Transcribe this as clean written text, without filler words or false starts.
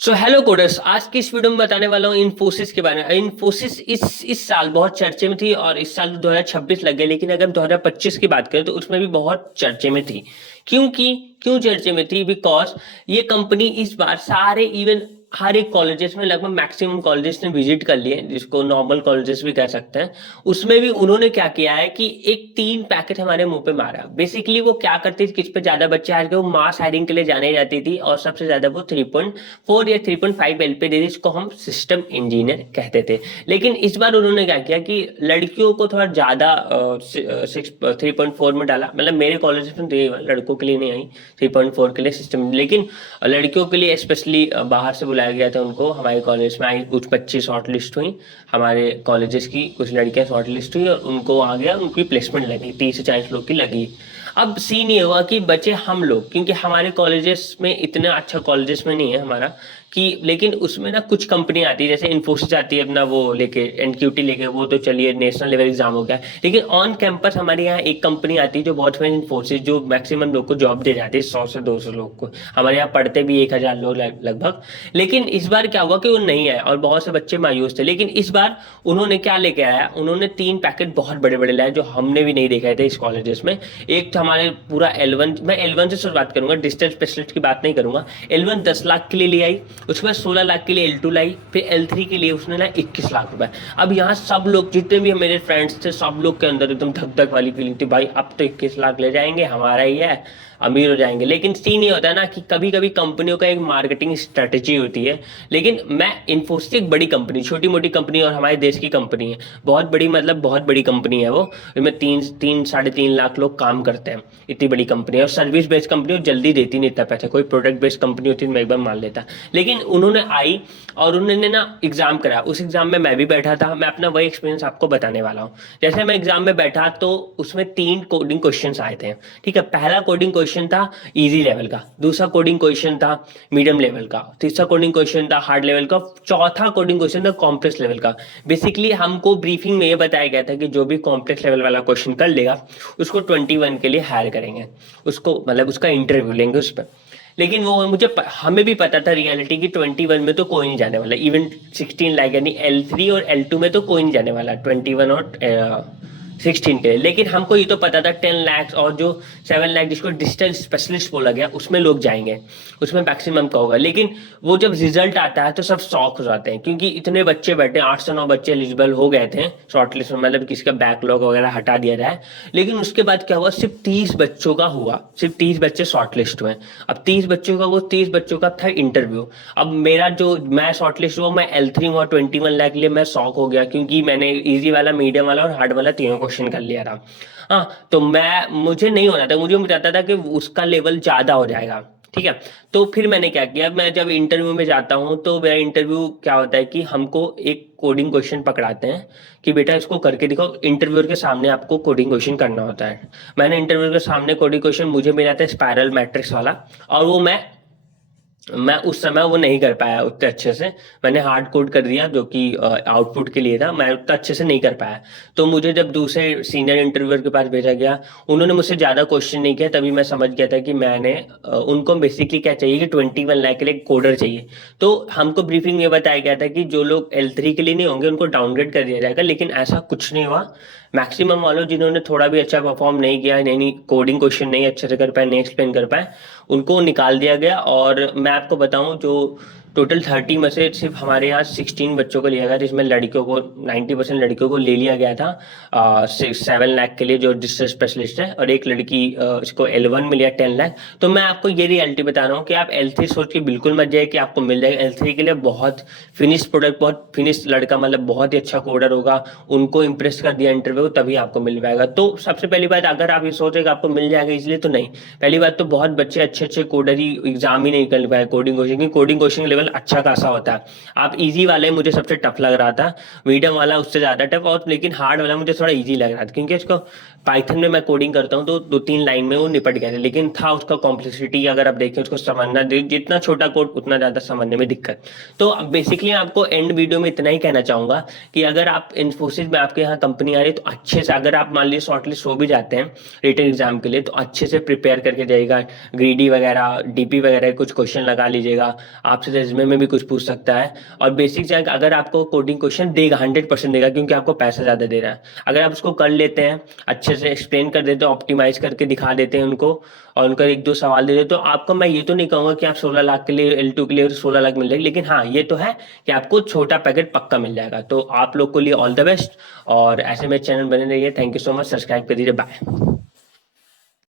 So hello coders, आज की इस वीडियो में बताने वाला हूँ इन्फोसिस के बारे में। इन्फोसिस इस साल बहुत चर्चे में थी और इस साल 2026 लग गए, लेकिन अगर 2025 की बात करें तो उसमें भी बहुत चर्चे में थी। क्योंकि क्यों चर्चे में थी? बिकॉज ये कंपनी इस बार सारे इवन हर एक कॉलेजेस में लगभग मैक्सिमम कॉलेजेस ने विजिट कर लिए, जिसको नॉर्मल कॉलेजेस भी कह सकते हैं। उसमें भी उन्होंने क्या किया है कि एक 3 पैकेट हमारे मुंह पे मारा। बेसिकली वो क्या करती थी, किस पे ज्यादा बच्चे आ गए, वो मास हायरिंग के लिए जाने जाती थी और सबसे ज्यादा वो 3.4 या 3.5 एल पे दे दी, जिसको हम सिस्टम इंजीनियर कहते थे। लेकिन इस बार उन्होंने क्या किया कि लड़कियों को थोड़ा ज्यादा 3.4 में डाला। मतलब मेरे कॉलेज में तो लड़कों के लिए नहीं आई 3.4 के लिए सिस्टम, लेकिन लड़कियों के लिए स्पेशली बाहर से बुलाया गया था उनको। हमारे कॉलेज में आई कुछ 25 शॉर्ट लिस्ट हुई, हमारे कॉलेजेस की कुछ लड़कियां शॉर्ट लिस्ट हुई और उनको आ गया, उनकी प्लेसमेंट लगी, 30 से 40 लोग की लगी। अब सीन ये हुआ कि बचे हम लोग, क्योंकि हमारे कॉलेजेस में इतना अच्छा कॉलेजेस में नहीं है हमारा कि, लेकिन उसमें ना कुछ कंपनी आती है, जैसे इन्फोसिस आती है अपना वो लेके एनक्यूटी लेके, वो तो चलिए नेशनल लेवल एग्जाम हो गया। लेकिन ऑन कैंपस हमारे यहाँ एक कंपनी आती है जो बहुत फेमस, इन्फोसिस, जो मैक्सिमम लोग को जॉब दे जाती है, 100 से 200 लोग को। हमारे यहाँ पढ़ते भी 1,000 लोग लगभग। लेकिन इस बार क्या हुआ कि वो नहीं आया और बहुत से बच्चे मायूस थे। लेकिन इस बार उन्होंने क्या लेके आया, उन्होंने 3 पैकेट बहुत बड़े बड़े लाए जो हमने भी नहीं देखे थे इस कॉलेजेस में। एक था हमारे पूरा L1, मैं L1 से शुरुआत करूंगा, डिस्टेंस स्पेशलिस्ट की बात नहीं करूंगा। L1 10 लाख के लिए ले आई, उसके बाद 16 लाख के लिए L2 लाई, फिर L3 के लिए उसने लाया 21 लाख रुपए। अब यहाँ सब लोग, जितने भी मेरे फ्रेंड्स थे, सब लोग के अंदर एकदम धक धक वाली फीलिंग थी, भाई अब तो 21 लाख ले जाएंगे, हमारा ही है, अमीर हो जाएंगे। लेकिन सीन ये होता है ना कि कभी कभी कंपनियों का एक मार्केटिंग स्ट्रेटेजी होती है। लेकिन मैं, इन्फोसिस एक बड़ी कंपनी, छोटी मोटी कंपनी और हमारे देश की कंपनी है, बहुत बड़ी, मतलब बहुत बड़ी कंपनी है वो। इसमें 3-3.5 लाख लोग काम करते हैं। इतनी बड़ी कंपनी है और सर्विस बेस्ड कंपनी, और जल्दी देती नहीं इतना पैसा। कोई प्रोडक्ट बेस्ड कंपनी होती है मैं एक बार मान लेता। लेकिन उन्होंने आई और उन्होंने ना एग्जाम करा। उस एग्जाम में मैं भी बैठा था, मैं अपना वही एक्सपीरियंस आपको बताने वाला हूँ। जैसे मैं एग्जाम में बैठा तो उसमें 3 कोडिंग क्वेश्चन आए थे। ठीक है, पहला कोडिंग क्वेश्चन था इजी लेवल का, दूसरा कोडिंग क्वेश्चन था मीडियम लेवल का, तीसरा कोडिंग क्वेश्चन था हार्ड लेवल का, चौथा कोडिंग क्वेश्चन था कॉम्प्लेक्स लेवल का। बेसिकली हमको ब्रीफिंग में ये बताया गया था कि जो भी कॉम्प्लेक्स लेवल वाला क्वेश्चन कर लेगा उसको 21 के लिए हायर करेंगे, उसको मतलब उसका इंटरव्यू लेंगे उस पर। लेकिन वो हमें भी पता था रियलिटी की 21 में तो कोई नहीं जाने वाला। इवन 16 लाख यानी L3 और L2 में तो कोई नहीं जाने वाला 21 और 16 के लिए। लेकिन हमको ये तो पता था 10 लाख और जो 7 लाख जिसको डिस्टेंस स्पेशलिस्ट बोला गया उसमें लोग जाएंगे, उसमें मैक्सिमम का होगा। लेकिन वो जब रिजल्ट आता है तो सब शॉक हो जाते हैं, क्योंकि इतने बच्चे बैठे, 8 से 9 बच्चे एलिजिबल हो गए थे शॉर्टलिस्ट में, मतलब किसी का बैकलॉग वगैरह हटा दिया जाए। लेकिन उसके बाद क्या हुआ, सिर्फ 30 बच्चों का हुआ, सिर्फ 30 बच्चे शॉर्टलिस्ट हुए। अब 30 बच्चों का, वो 30 बच्चों का था इंटरव्यू। अब मेरा जो, मैं शॉर्टलिस्ट हुआ, मैं L3 हुआ 21 लाख के लिए। मैं शॉक हो गया क्योंकि मैंने इजी वाला, मीडियम वाला और हार्ड वाला तीनों क्वेश्चन कर लिया था। हाँ, तो मुझे नहीं होना था, मुझे बताता था कि उसका लेवल ज्यादा हो जाएगा। ठीक है, तो फिर मैंने क्या किया, मैं जब इंटरव्यू में जाता हूँ तो मेरा इंटरव्यू क्या होता है कि हमको एक कोडिंग क्वेश्चन पकड़ाते हैं कि बेटा इसको करके दिखाओ। इंटरव्यूअर के सामने आपको कोडिंग क्वेश्चन करना होता है। मैंने इंटरव्यू के सामने कोडिंग क्वेश्चन, मुझे मिला था स्पाइरल मैट्रिक्स वाला, और वो मैं उस समय वो नहीं कर पाया उतने अच्छे से। मैंने हार्ड कोड कर दिया जो कि आउटपुट के लिए था, मैं उतना अच्छे से नहीं कर पाया। तो मुझे जब दूसरे सीनियर इंटरव्यूअर के पास भेजा गया, उन्होंने मुझसे ज़्यादा क्वेश्चन नहीं किया, तभी मैं समझ गया था कि मैंने उनको बेसिकली क्या चाहिए कि 21 लाख के लिए कोडर चाहिए। तो हमको ब्रीफिंग में बताया गया था कि जो लोग L3 के लिए नहीं होंगे उनको डाउनग्रेड कर दिया जाएगा, लेकिन ऐसा कुछ नहीं हुआ। मैक्सिमम वालों जिन्होंने थोड़ा भी अच्छा परफॉर्म नहीं किया, यानी कोडिंग क्वेश्चन नहीं अच्छे से कर पाए, नहीं एक्सप्लेन कर पाए, उनको निकाल दिया गया। और मैं आपको बताऊं, जो टोटल 30 में से सिर्फ हमारे यहाँ 16 बच्चों को लिया गया, जिसमें लड़कियों को 90% लड़कियों को ले लिया गया था 7 लाख के लिए जो डिस्ट्रिक्ट स्पेशलिस्ट है, और एक लड़की इसको L1 में लिया 10 लाख। तो मैं आपको ये रियलिटी बता रहा हूँ कि आप L3 सोच के बिल्कुल मत जाइए कि आपको मिल जाएगा। L3 के लिए बहुत फिनिश प्रोडक्ट, बहुत फिनिश लड़का, मतलब बहुत ही अच्छा कोडर होगा, उनको इंप्रेस कर दिया इंटरव्यू, तभी आपको मिल पाएगा। तो सबसे पहली बात, अगर आप ये सोचे कि आपको मिल जाएगा इसलिए, तो नहीं। पहली बात तो बहुत बच्चे अच्छे अच्छे कोडर ही एग्जाम ही नहीं कर पाए कोडिंग क्वेश्चन की। कोडिंग क्वेश्चन लेवल अच्छा खासा होता है। आप इजी वाले मुझे सबसे टफ लग रहा था, मीडियम वाला उससे ज्यादा टफ, और लेकिन हार्ड वाला मुझे थोड़ा इजी लग रहा था, क्योंकि उसको पाइथन में मैं कोडिंग करता हूँ तो 2-3 लाइन में वो निपट गया था। लेकिन था उसका कॉम्प्लेक्सिटी, अगर आप देखें उसको समझना, जितना छोटा कोड उतना ज्यादा समझने में दिक्कत। तो बेसिकली आपको एंड वीडियो में इतना ही कहना चाहूंगा कि अगर आप इन्फोसिस में, आपके यहाँ कंपनी आ रही है, तो अच्छे से, अगर आप मान लीजिए शॉर्टलिस्ट हो भी जाते हैं रिटन एग्जाम के लिए, तो अच्छे से प्रिपेयर करके जाइएगा। ग्रीडी वगैरह, डीपी वगैरह कुछ क्वेश्चन लगा लीजिएगा, आपसे रेजमे में भी कुछ पूछ सकता है। और बेसिक जैक अगर आपको कोडिंग क्वेश्चन देगा 100% देगा, क्योंकि आपको पैसा ज़्यादा दे रहा है। अगर आप उसको कर लेते हैं, अच्छे से एक्सप्लेन कर देते हैं, ऑप्टिमाइज करके दिखा देते हैं उनको, और उनका एक दो सवाल दे देते, तो आपको मैं ये तो नहीं कहूँगा कि आप 16 लाख के लिए L2 के लिए 16 लाख मिल जाएगी, लेकिन हाँ ये तो है कि आपको छोटा पैकेट पक्का मिल जाएगा। तो आप लोग को लिए ऑल द बेस्ट, और ऐसे में चैनल बने रहिए। Thank you so much, subscribe कर दीजिए, बाय।